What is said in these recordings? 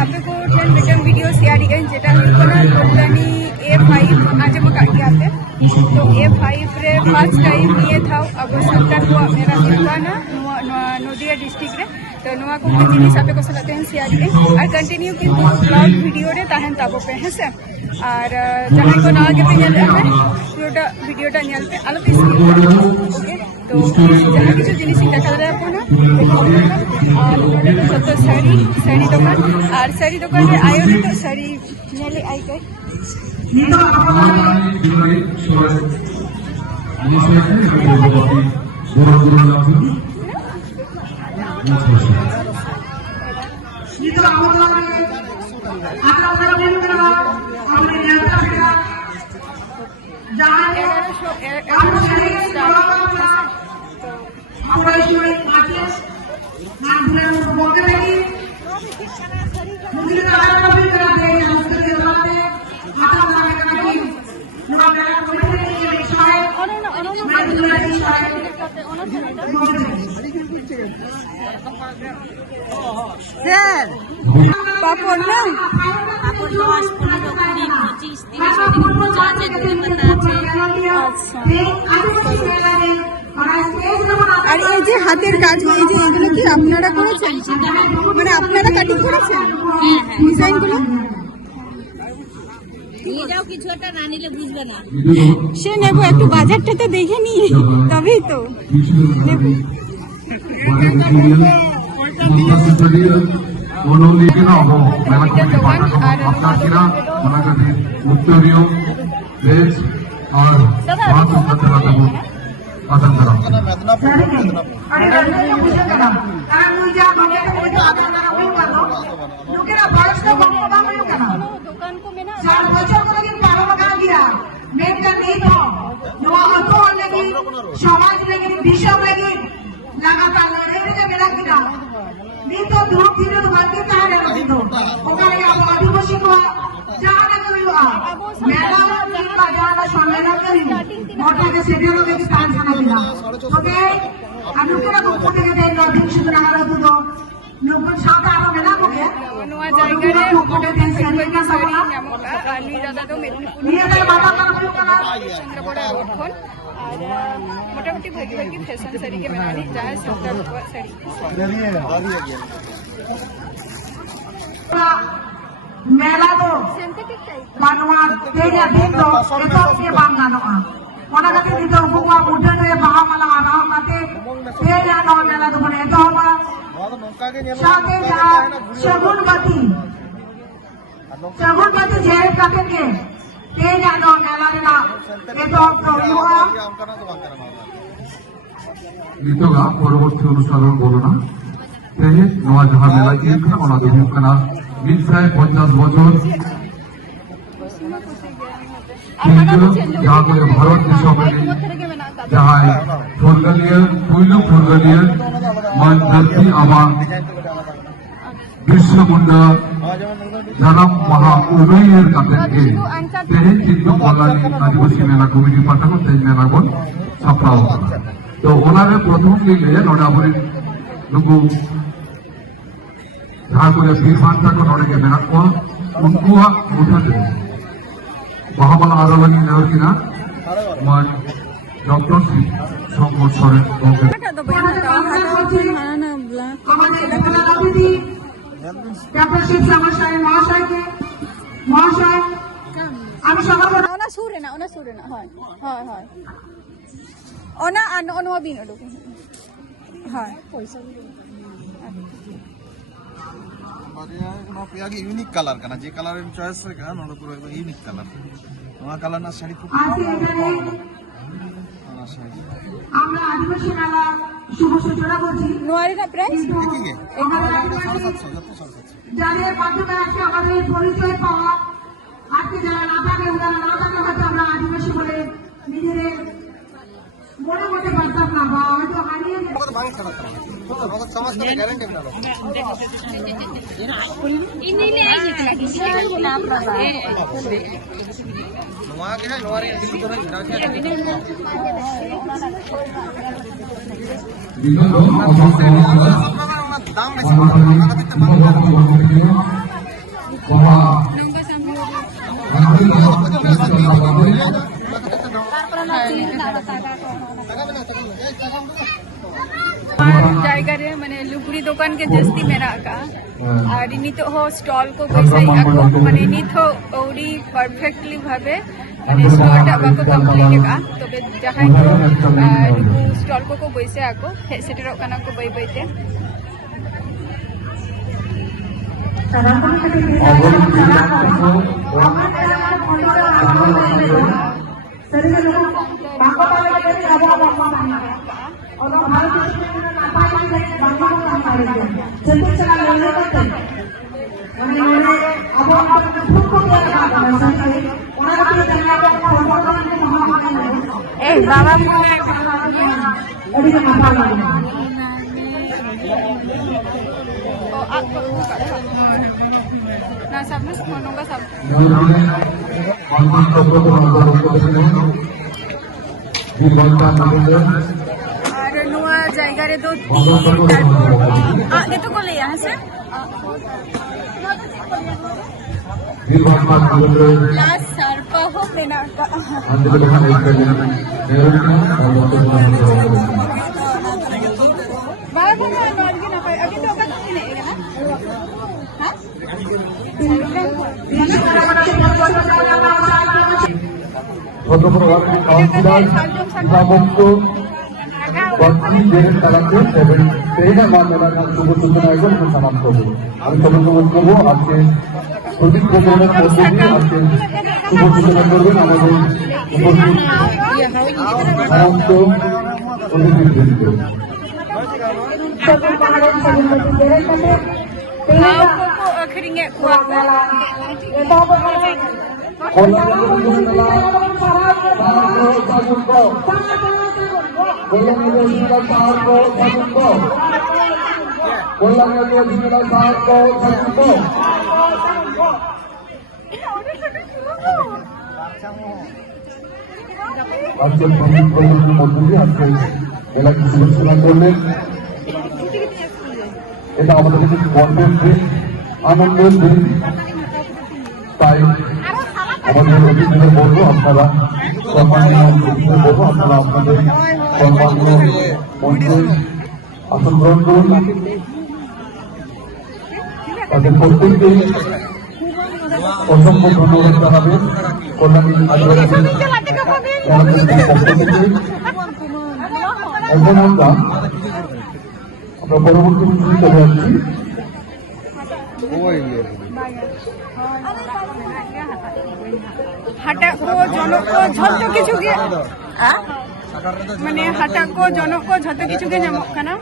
आपे को ठेन मिटन वीडियो शेयर इन जेटा कल्याणी A5 आजम काटिया पे तो A5 रे फर्स्ट टाइम ये था अब संतान को मेरा दुकाना नदिया डिस्ट्रिक्ट रे तो नवा को जिनिस आपे को सलाते हैं शेयर इन और कंटिन्यू कि ब्लॉग वीडियो रे ताहन ताबो पे है से और जहां को ना के पे नेल है पूरा वीडियोटा नेल पे आलो पे ओके तो जहाँ किसी जिनिस देखा रहे आपको ना और तो साड़ी दुकान और साड़ी दुकान में आयो नहीं तो साड़ी नेले आई गई पापड़ ना पापड़ 10 15 20 25 আর এই যে হাতের কাজ এই যে এগুলো কি আপনারা করেছেন মানে আপনারা কাটিং করেছেন ডিজাইনগুলো নিয়ে যাও কিছু একটা না নিলে বুঝবে না সে নেব একটু বাজারটা তো দেখে নি তবেই তো নেব समाज लेकिन विश्व लेकिन लगातार लड़े के मेरा किना नहीं तो धूप धीरे तो बनते कहां है नहीं तो ओकरे अब आदिवासी को जाने करिवा मेला में का जाना सम्मेलन करी मोटा के शेड्यूल के स्थान खाना दिला ओके अनुकरा को कोटे के देन दिन शुरू ना रहा तो लोग साथ आ रहा मेला को के नवा जायगा रे कोटे देन से का सवाल काली दादा तो ये तो बाबा का चंद्रकोड़ा रोड खोल और मोटामोटी भागी भागी फैशन साड़ी के बनानी जाए सस्ता साड़ी मेला तो मानवा तेजा दिन तो एतो के बांगानो ओना कते दिन तो बुआ उठन रे बाहा माला आराम कते तेजा नो मेला तो बने तो बा साथे जा शगुनवती जे कते के तेजा नो मेला ना एतो प्रभुआ नितोगा परवर्ती अनुसरण बोलना तेहे नवा जहां मेला की खाना देखो कना 50 বছর जहाँ করে ভারত দেশে जहाँ ফুলগালিয়া মান ধরতি আমার বিশ্বমুন্ডা জনম মহা উদয়ের কাছে তেহে কিন্তু বাঙালি আদিবাসী মেলা কমিটি পাঠানো তেজ মেলা বল সপ্তাহ তো ওনারে প্রথম দিলে নডাবরি নুকু जहाँ को बीरफांता को नोड़े के मेरा को उनको उठा दे महाबला आरोग्य नेवर की ना मान डॉक्टर सी संकोच सरे कैप्टनशिप समस्या महाशय के महाशय আমি সবার ওনা সুরে না হয় হয় হয় ওনা অনওয়া বিনোদ হয় পয়সা यूनिक कलर का जे colour choice unique colour colour ना शाड़ी আমরা আদিবাসী মেলা শুভ সূচনা করছি নোয়ারিনা প্রাইস যাদের মাধ্যমে আজকে আমাদের পরিচয় পাওয়া আজকে যারা না থাকে হয়তো আমরা আদিবাসী বলে নিজেদের মনে করতে পারতাম না বা হয়তো হারিয়ে दाम ᱠᱩᱲᱤ ᱫᱚᱠᱟᱱ ᱜᱮ ᱡᱟᱹᱥᱛᱤ ᱢᱮᱱᱟᱜ ᱟᱠᱟᱜᱼᱟ ᱟᱨ ᱱᱤᱛᱚᱜ ᱦᱚᱸ ᱥᱴᱚᱞ ᱠᱚ ᱵᱟᱹᱭᱥᱟᱹᱣᱮᱜ ᱟᱠᱚ ᱢᱟᱱᱮ ᱱᱤᱛ ᱦᱚᱸ ᱟᱹᱣᱨᱤ ᱯᱟᱨᱯᱷᱮक्ᱴᱞᱤ ᱵᱷᱟᱵᱮ ᱢᱟᱱᱮ ᱥᱴᱚᱞᱴᱟᱜ ᱵᱟᱠᱚ ᱠᱚᱢᱯᱞᱤᱴ ᱟᱠᱟᱜᱼᱟ ᱛᱚᱵᱮ ᱡᱟᱦᱟᱸᱭ ᱠᱚ ᱱᱩᱠᱩ ᱥᱴᱚᱞ ᱠᱚᱠᱚ ᱵᱟᱹᱭᱥᱟᱹᱣ ᱟᱠᱚ ᱦᱮᱡ ᱥᱮᱴᱮᱨᱚᱜ ᱠᱟᱱᱟ ᱠᱚ ᱵᱟᱹᱭ ᱵᱟᱹᱭᱛᱮ बाबा Nah, sama nunggu sama. Ada dua jaga itu itu ko liya sir. Last sarpa ho menaka. Bago na lagi na kayo. Agi to kan ini ya. Ha? Keringet kuat. এটা আমাদের কাছে গর্বের দিন আনন্দের দিন তাই আমাদের অতিথিদের বলবো আপনারা সম্মানীয় অতিথিদের বলবো আপনারা আপনাদের সম্মানীয় মঞ্চে আসন গ্রহণ করুন তাদের প্রত্যেককেই অসংখ্য ধন্যবাদ জানাবেন কল্যাণী আদিবাসী এখন আমরা পরবর্তী চলে যাচ্ছি হাটা কো জনক কো ঝত কিছু গে মানে হাটা কো জনক কো ঝত কিছু গে নামক কানা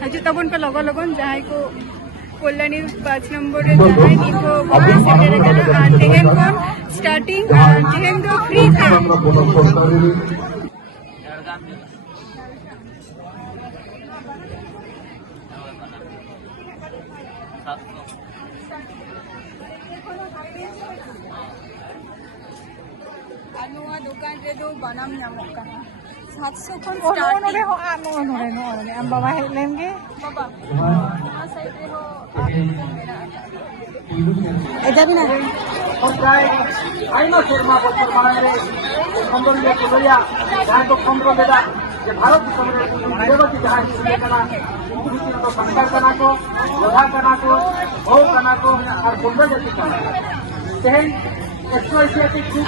হাজু তবন পে লগো লগন যাহাই কো কল্যাণী 5 নম্বরে যাহাই নিকো বড় সেটেরে কানা আর তেহেন কোন স্টার্টিং আর তেহেন দো ফ্রি থা Anua dukan redo banam nyamok kana 700 kon starting ho anu nore am baba helenge baba side re ho eta bina প্রায় আইনা শর্মা বছর বানারে সম্বন্ধে কইয়া যাই তো সম্বন্ধ দেদা যে ভারত সমাজের বিরোধী যাই কানা উন্নতি তো সংস্কার কানা কো যোদ্ধা কানা কো ভোগ কানা কো আর বন্ধ জাতি কানা তেহেন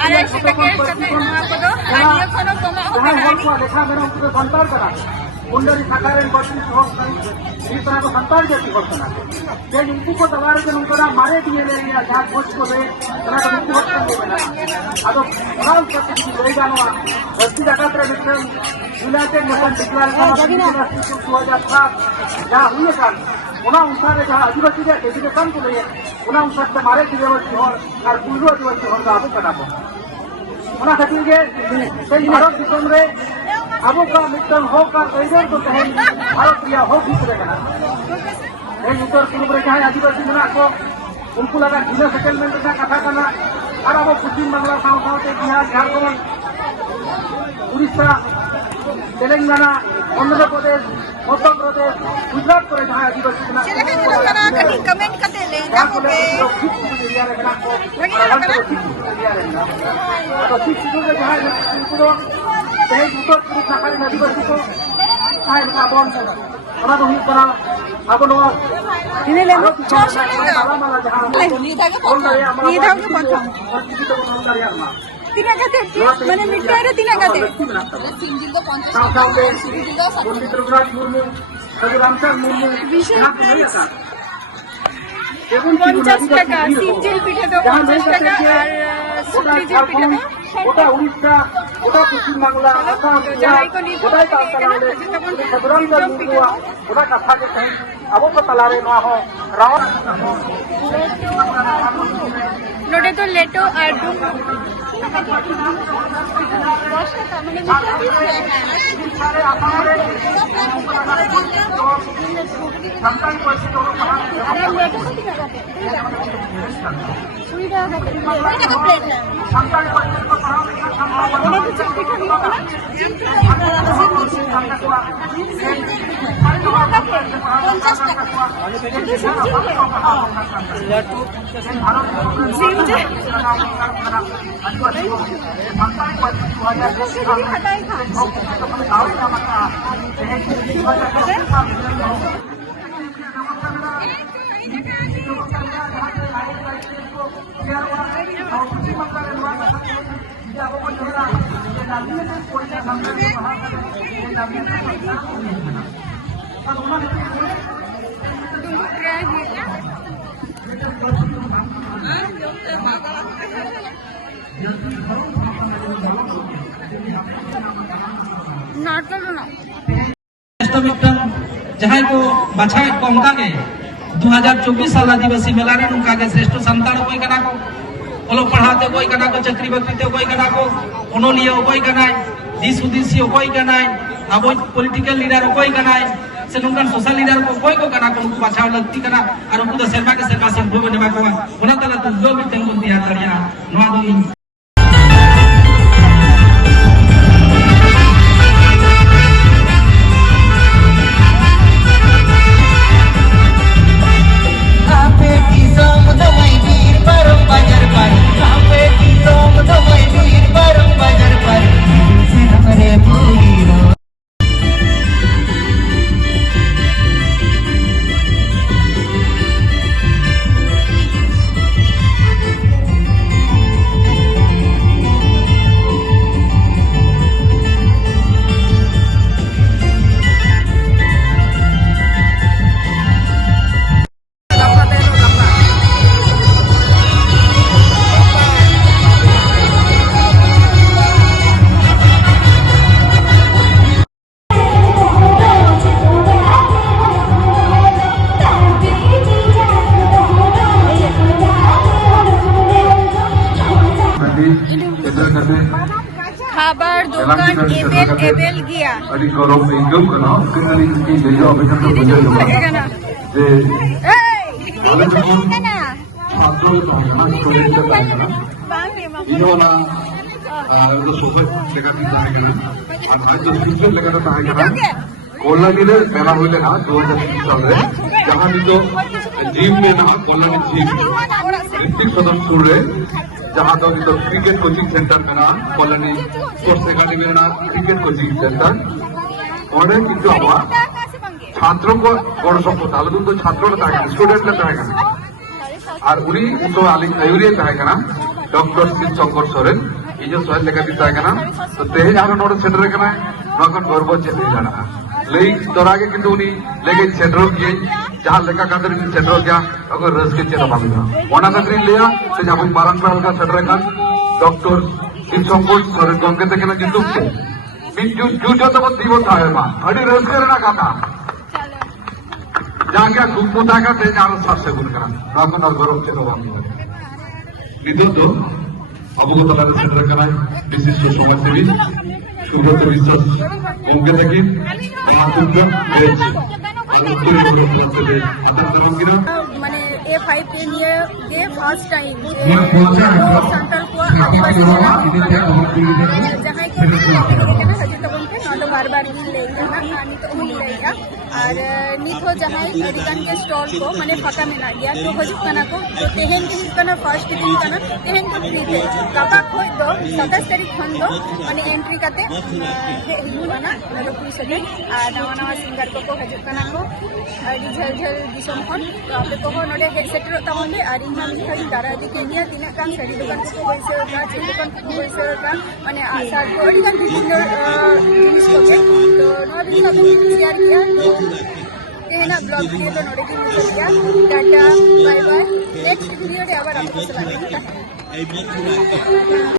আরে সেটাকে সাথে না কদো আনিয়া কোন কমা হবে না লেখা মেরা উনকে সন্তান কানা मुंडरी साकारें बच्ची शौक इस तरह को संतान जैसी घोषणा जब उनको को दबार के उनको मारे दिए ले लिया जहाँ खोज को ले तरह का मुक्ति वक्त नहीं बना अब बराल करते किसी ले जाना बस्ती जगत रहे मिश्रण यूनाइटेड नेशन डिक्लेयर का 2007 जहाँ हुए काल उन्हें उनसारे जहाँ आदिवासी के डेडिकेशन को लिए उन्हें उन सबसे मारे दिए बच्ची और पूर्व आदिवासी होने का आपको करना पड़ा उन्हें खातिर के भारत दिसम रे अब का मिशन हो का कईजन तो कहे भारत या हो किस रहेगा उत्तर पूर्व रे जहाँ आदिवासी मेना को उनको लगा जिला सेटलमेंट का कथा करना और अब पश्चिम बांग्ला साउथ बिहार झारखंड उड़ीसा तेलंगाना आंध्र प्रदेश मध्य प्रदेश गुजरात पर जहाँ आदिवासी कमेंट करते ले उत्तर पूर्व शाखा आदिवासी को abo noa Ini lemo aro chosho mala jahan Ni daw ke prothom. kita ol dari ama Tinagate mane mittare tinagate. saw sawte Pandit Raghunath Murmu Sadhu Ramchand Murmu Vishal enak nahi ata এবং 50 টাকা সিজিল পিঠে দাও 50 টাকা আর সুপ্রিজিল পিঠে দাও ওটা উড়িষ্যা ওটা পশ্চিম বাংলা আসাম ওটাই তালতালারে সাধারণত মুকুয়া ওটা কথা কে কहीं আবো তো তালারে নোয়া হো রাওয়া নোটে তো লেটো আর ডুম जहां को बछा को उनका के 2024 साल आदिवासी मेला रे उनका के श्रेष्ठ संतान कोई कना को ओलो पढ़ाते कोई कना को चक्री बकरीते कोई कना को ओनोलिया कोई कना दिस उद्देश्य कोई कना अब पॉलिटिकल लीडर कोई कना से नुकन सोशल लीडर को कोई को कना को उनको बचाव लगती कना और उनको सेवा के सेवा से भूमि नेमा को ओना तला तो जो भी तेंगुन दिया तरिया नवा दो খাবার দোকান এবেল গিয়া अभी गौरव में एकदम करना कितनी की ले जाओ अभी तक तो मुझे जमा এখানে जे এই দিদি তো এখানে छात्रों को हम स्टूडेंट का करना বাংলা মামা इन्होंने जो सोसाइटी लेकर और आज जो फ्यूचर लेकर है करना कोल्हानी में मेला हुई लेना 2020 साल में जहाँ भी तो जिम में ना कोल्हानी जिम ऋतिक सदन स्कूल रे जहाँ तो क्रिकेट कोचिंग सेंटर में ना कोल्हानी स्पोर्ट्स एकेडमी में ना क्रिकेट कोचिंग सेंटर और किंतु हुआ छात्रों को बड़ संपद आलू तो छात्रों ने तहना स्टूडेंट ने तहना और उन्हीं उनको आयुरिया तहना डॉक्टर शिव शंकर सोरेन ये जो सोहेल लेकर दी तहना तो तेज आगे नोट सेंटर करना नौकन गौरव चेत जाना ले तोरा के किंतु उन्हीं लेके सेंटर किए जहाँ लेका कादर इन सेंटर क्या अगर रस के चेत पावी था वना कादरी लिया तो जहाँ भी बारंबार का सेंटर का डॉक्टर शिव शंकर सोरेन गंगे तक ना जितु के जो तो वो दीवो था है माँ अड़ी रस करना कहा जहाँ क्या गुप्ता का तेज आरो साफ से गुण करा नौकन और गौरव चेत पावी निधन तो अवगत लागे सेंटर करा विशिष्ट समाजसेवी সুব্রত বিশ্বাস অঙ্কে থাকি মাতুব্য বেশ মানে A5 के लिए ये फर्स्ट टाइम सेंट्रल को आदिवासी जहाँ के हजू तबन पे ना बार बार तो लैया और नित हो जहाँ अड़ीगान के स्टॉल को माने फाका मेना गया तो हजूना को तो तेहन के फर्स्ट दिन तेहन तो फ्री थे गापा खोज दो 27 तारीख खन दो माने एंट्री करते हेना पुलिस और नवा नवा सिंगर को हजूना को अड़ी झल झल दिसम खन तो आपे को नोडे हेड सेटर तमने और इन मिठाई दारा दिखे गया तीना काम साड़ी दुकान को वैसे का चेन दुकान को वैसे का माने आशा को अड़ीगान विभिन्न जिनिस को तो नवा दिन का शेयर किया तो तेना ब्लॉग वीडियो तो नोडे की मिल गया tata bye bye next video रे आबार आपको सलाम